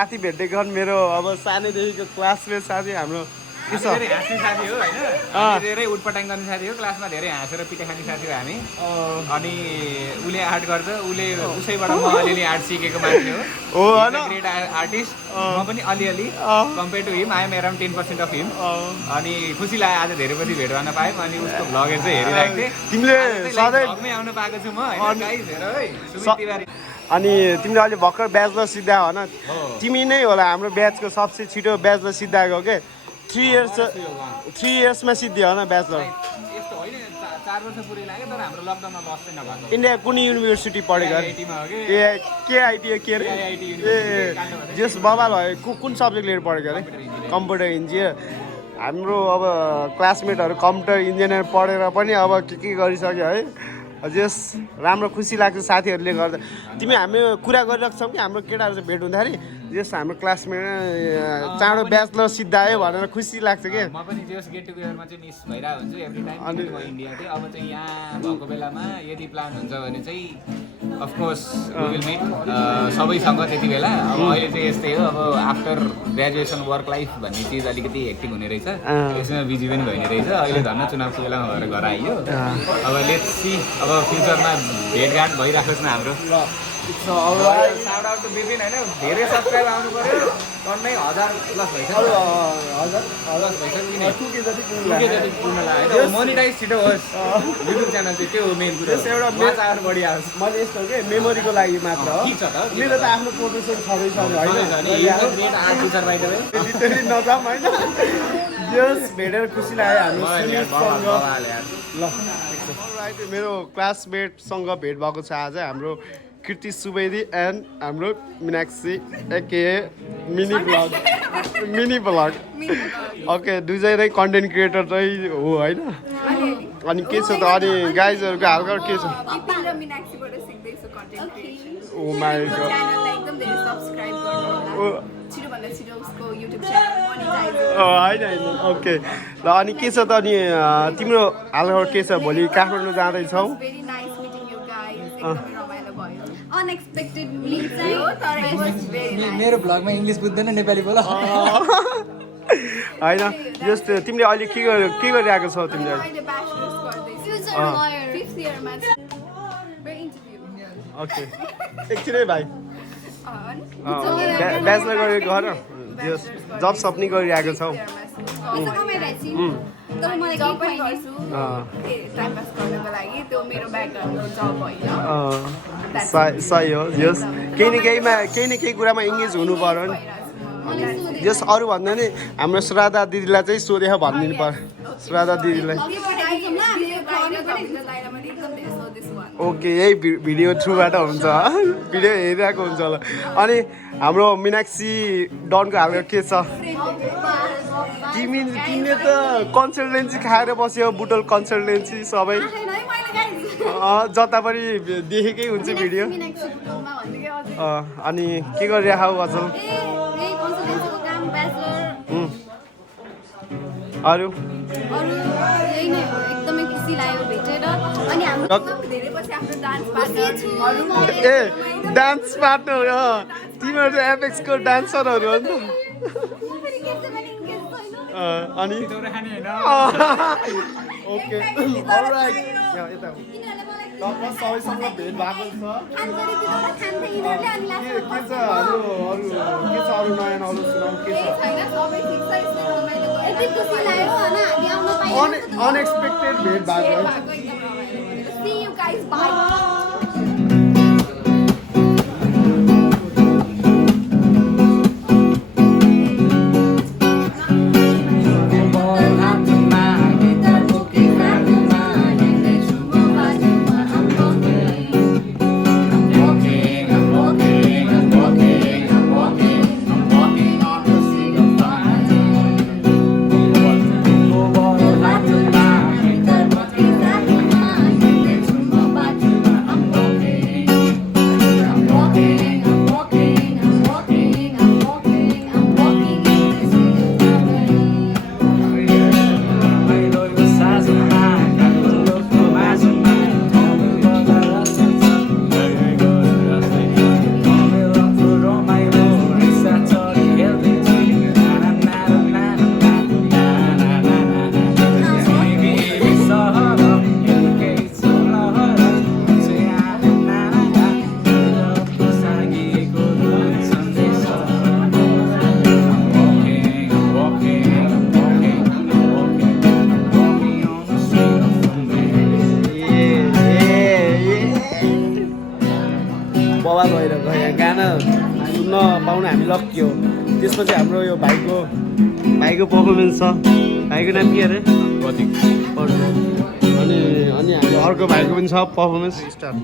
साथी भेटेको मेरो अब सानैदेखिको क्लासमेट साथी हाम्रो धेरै हाँस्ने साथी हो होइन धेरै उटपटाङ गर्ने साथी हो क्लासमा धेरै हाँसेर पिटा खाने साथी हो हामी अनि उसले आर्ट गर्छ उसैबाट म अलिअलि आर्ट सिकेको मान्छे हो ग्रेट आर्टिस्ट म पनि अलिअलि compare to him I am around 10% of him अनि खुसी लाग्यो आज धेरै पछि भेट गर्न पायौँ अनि उसको भ्लगहरू चाहिँ हेरिरहेको थिएँ तिमीले सधैँ भ्लगमै आउनु पाएको छु म होइन गाइज हेर है सुमित तिवारी अनि तिमीले अहिले भर्खर ब्याचलर सिद्धायो होइन तिमी नै होला हाम्रो ब्याचको सबसे छिटो ब्याचलर सिद्धाएको के 3 इयर्समा सिद्धियो होइन ब्याचलर यस्तो होइन 4 वर्ष पुरै लाग्यो तर हाम्रो लकडाउनमा लस चाहिँ नभएको इन्डिया कुन युनिभर्सिटी पढेको आइआइटीमा हो कि ए केआइटी के अरे ए जस बबाल भयो कुन सब्जेक्ट लिएर पढेको अरे कम्प्युटर इन्जिनियर हाम्रो अब क्लासमेटहरू कम्प्युटर इन्जिनियर पढेर पनि अब के गरिसक्यो है जस राम्रो खुसी लाग्छ साथीहरूले गर्दा तिमी हामी कुरा गरिरहेको छौँ कि हाम्रो केटाहरू चाहिँ भेट हुँदाखेरि जस हाम्रो क्लासमेट चाँडो ब्याचलर सिद्धायो भनेर खुसी लाग्छ के म पनि जस गेट टुगेदरमा चाहिँ मिस भइरहेको हुन्छु एभ्री टाइम अनि म इन्डिया थिएँ अब चाहिँ यहाँ भएको बेलामा यदि प्लान हुन्छ भने चाहिँ अफकोर्स वी विल मिट सबैसँग त्यति बेला अब अहिले चाहिँ यस्तै हो अब आफ्टर ग्रेजुएसन वर्क लाइफ भन्ने चिज अलिकति हेक्टिक हुने रहेछ यसमा बिजी पनि भइने रहेछ अहिले धन्न चुनावको बेलामा भएर घर आइयो अब लेट्स सी अब फ्युचरमा भेटघाट भइराखोस् न हाम्रो साउट आउट टु बिपिन होइन धेरै सब्सक्राइब आउनु पर्यो टन्नै 1000 प्लस भइसक्यो 1000 भइसक्यो पुग्न लाग्यो मोनिटाइज छिटो होस् युट्युब च्यानल चाहिँ त्यो हो मेन कुरा एउटा मेच बढी आओस् मैले यस्तो के मेमोरीको लागि मात्र हो मेरो त आफ्नो प्रोफेसन छँदैछ होइन नजाम होइन जस भेटेर खुसी लाग्यो हाम्रो ल मेरो क्लासमेटसँग भेट भएको छ आज हाम्रो कृति सुवेदी एन्ड हाम्रो मीनाक्षी एके मिनी ब्लग ओके दुईजनै कन्टेन्ट क्रिएटर चाहिँ हो होइन अनि के छ त अनि गाइजहरूको हालको के छ ओ माई गॉड होइन ओके ल अनि के छ त अनि तिम्रो हालको के छ भोलि काठमाडौँ जाँदैछौ मेरो भ्लगमा इङ्ग्लिस बुझ्दैन नेपाली बोल होइन जस्तो तिमीले अहिले के गरिरहेको छौ तिमीले ओके एकछिनै भाइ ब्याचलर गरेर गर जब सप्नी गरिरहेको छौ सही हो जस केही न केही कुरामा इङ्गेज हुनु पर्यो नि जस अरू भन्दा नि हाम्रो श्राद्धा दिदीलाई चाहिँ सोधेर भनिदिनु पर्यो श्राद्धा दिदीलाई ओके यही भिडियो थ्रुबाट हुन्छ भिडियो हेरिरहेको हुन्छ होला अनि हाम्रो मीनाक्षी डनको हालको के छ तिमीले त कन्सल्टेन्सी खाएर बस्यो बुटल कन्सल्टेन्सी सबै जता पनि देखेकै हुन्छ भिडियो अनि के गरिरहेको अचल अरू ए डान्स पार्टनर तिमीहरू चाहिँ एपेक्सको डान्सरहरू हो नि त अनि ओके अलराइट सबैसँग भेट भएको छ अरू नयाँ अरू सुनाउ के छ अनएक्सपेक्टेड भेट भएको सुन्न पाउनु हामी लक्की हो। त्यसपछि हाम्रो यो भाइको पर्फर्मेन्स छ। भाइको नाम के अरे? प्रतीक। अनि हाम्रो अर्को भाइको पनि छ पर्फर्मेन्स। स्टार्ट।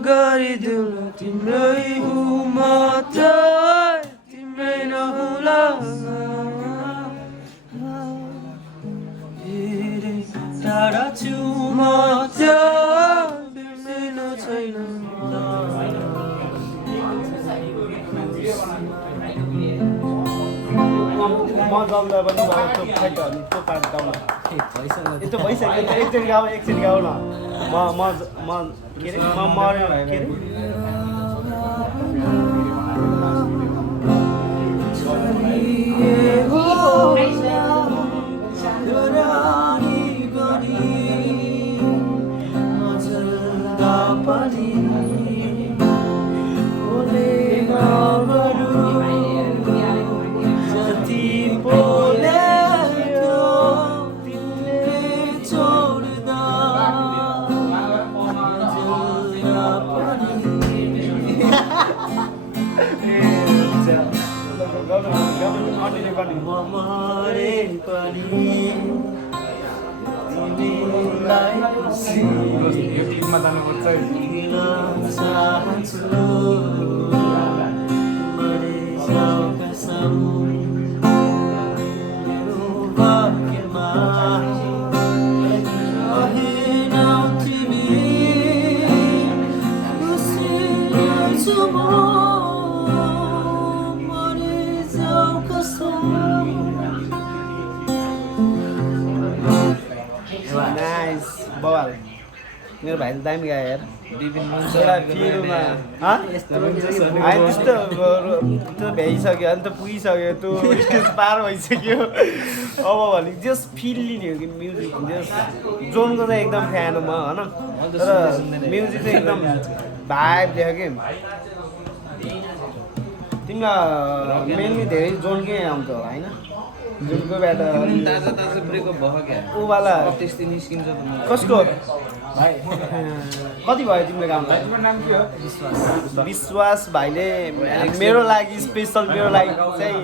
गरिदिनु तिम्रै हो मात्र तिम्रै नहोला धेरै टाढा छु मात्र बिर्सिनु छैन म जम्दा पनि त्यो फाइटहरू त्यो पार्ट गाउन यस्तो भइसक्यो एकचोटि गाउ न म के अरे म मर्यो के अरे यो गीतमा जानुपर्छ Nice, bawal. मेरो भाइले दामी गायो यार विभिन्न एउटा फिल्डमा त्यस्तो त्यो भ्याइसक्यो अनि त पुगिसक्यो त्यो स्टेज पार भइसक्यो अब भने जस फिल लिने हो कि म्युजिक जस जोनको चाहिँ एकदम फ्यान हो म होइन तर म्युजिक चाहिँ एकदम भाइब देख्यो कि तिमीलाई मेनली धेरै जोनकै आउँछ होला होइन जोनको ब्याट ताजा ताजा ब्रेकअप भयो क्या ऊवाला त्यस्तै निस्किन्छ त मलाई कसको कति भयो तिम्रो गाउँमा विश्वास भाइले मेरो लागि स्पेसल मेरो लागि चाहिँ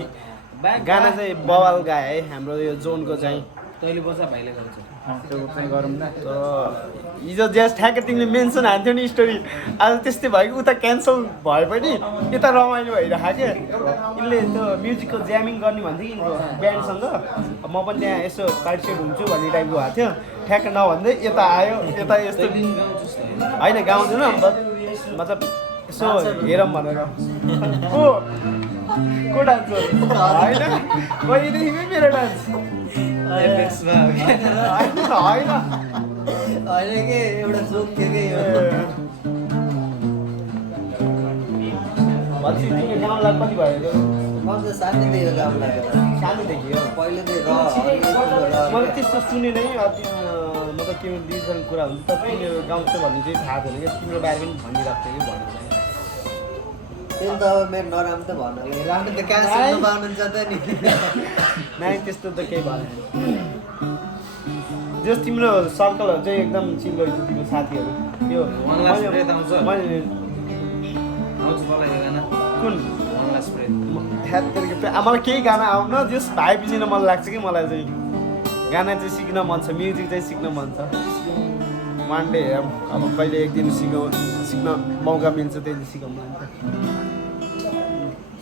गाना चाहिँ बवाल गाए है हाम्रो यो जोनको चाहिँ तैँले बसा भाइले गर्छ हिजो ज्यास ठ्याक्कै तिमीले मेन्सन हान्थ्यौ नि स्टोरी आज त्यस्तै भयो कि उता क्यान्सल भए पनि यता रमाइलो भइरहेको क्या यिनले त्यो म्युजिकको ज्यामिङ गर्ने भन्थ्यो कि ब्यान्डसँग म पनि त्यहाँ यसो पार्टिसिपेट हुन्छु भन्ने टाइपको भएको थियो ठ्याक्कै नभन्दै यता आयो यता यस्तो होइन गाउँदैन मतलब यसो हेरौँ भनेर को डान्स होइन कहिलेदेखि मेरो डान्स होइन के एउटा जोक थियो कि भनेपछि तिमीले गाउँलाई कति भयो म त सानैदेखि गाउँ लागेको सानैदेखि हो पहिलेदेखि मैले त्यस्तो सुने नै मतलब के डिजिटल कुरा हुन्छ तर तिमीहरू गाउँछ भन्ने चाहिँ थाहा थिएन कि तिम्रो बारे पनि भनिरहेको थियो कि भनेर त्यो त अब मेरो नराम्रो त भन्नाले राम्रो त कहाँ सुन्नु पाउनुहुन्छ त नि नाइ त्यस्तो त केही भएन जस तिम्रो सर्कलहरू चाहिँ एकदम चिल्लो छ तिम्रो साथीहरू त्यो One Last Breath आउँछ? मैले आउँछ मलाई यो गाना कुन One Last Breath मलाई केही गाना आउन जस भाइ पिजिन मन लाग्छ कि मलाई चाहिँ गाना चाहिँ सिक्न मन छ म्युजिक चाहिँ सिक्न मन छ वान डे अब कहिले एक दिन सिक्न मौका मिल्छ त्यसले सिकाउँ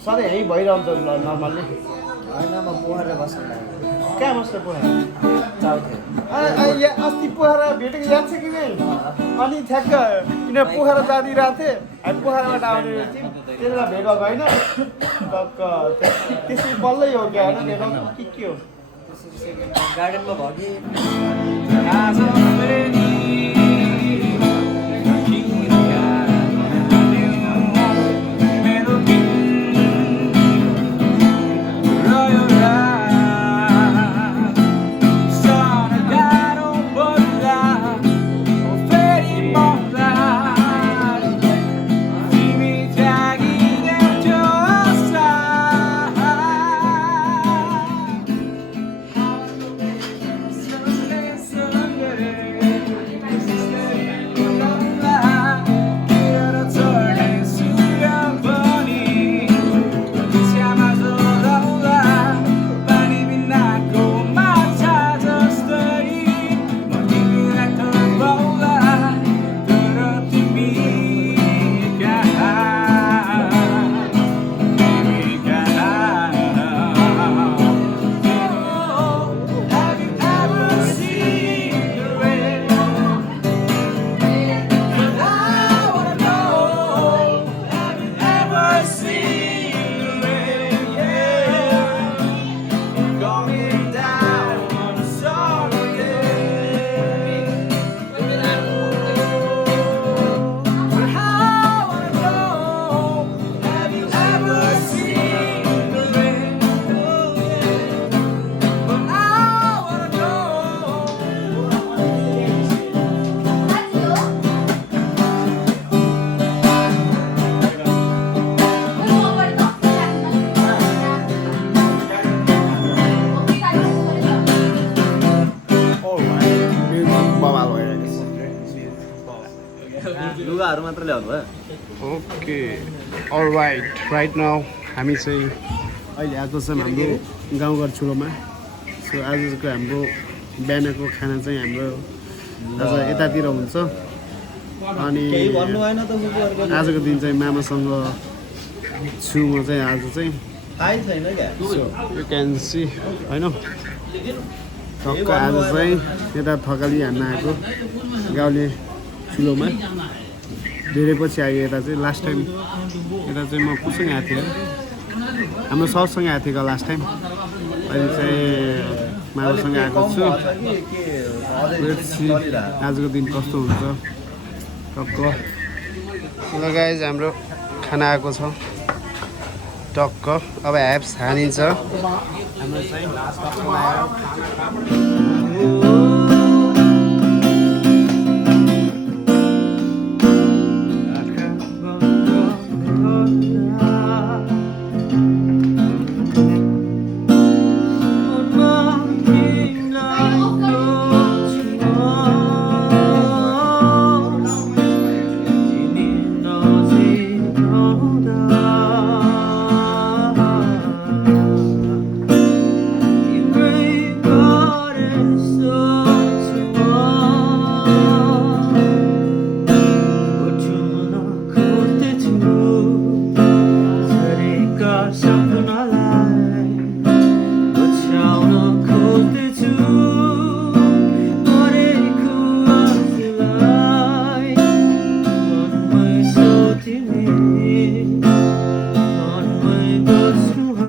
सधैँ यहीँ भइरहन्छ नर्मल्ली होइन म पोखरा बस्नु लाग्यो कहाँ बस्छ पोखरा चाउथ्यो अस्ति पोखरा भेटेको याद छ कि नै अनि ठ्याक्क यिनीहरू पोखरा जाँदिरहेको थिएँ हामी पोखराबाट आउने थियौँ त्यति बेला भेट भएको होइन त्यसै बल्लै हो क्या होइन भेट के हो गार्डनमा भयो कि लुगाहरू मात्र ल्याउनु भयो ओके राइट नाउ हामी चाहिँ अहिले आएको छौँ हाम्रो गाउँघर छुलोमा सो आजको हाम्रो बिहानको खाना चाहिँ हाम्रो आज यतातिर हुन्छ अनि आजको दिन चाहिँ मामासँग छु म चाहिँ आज चाहिँ यु क्यान सी होइन टक्क आज चाहिँ यता थकाली हान्न आएको गाउँले चुलोमा धेरै पछि आयो यता चाहिँ लास्ट टाइम यता चाहिँ म कोसँग आएको थिएँ हाम्रो सरसँग आएको थिएँ लास्ट टाइम अहिले चाहिँ मामासँग आएको छु आजको दिन कस्तो हुन्छ टक्क ल गाइज हाम्रो खाना आएको छ टक्क अब ह्याप्स हानिन्छ हाम्रो चाहिँ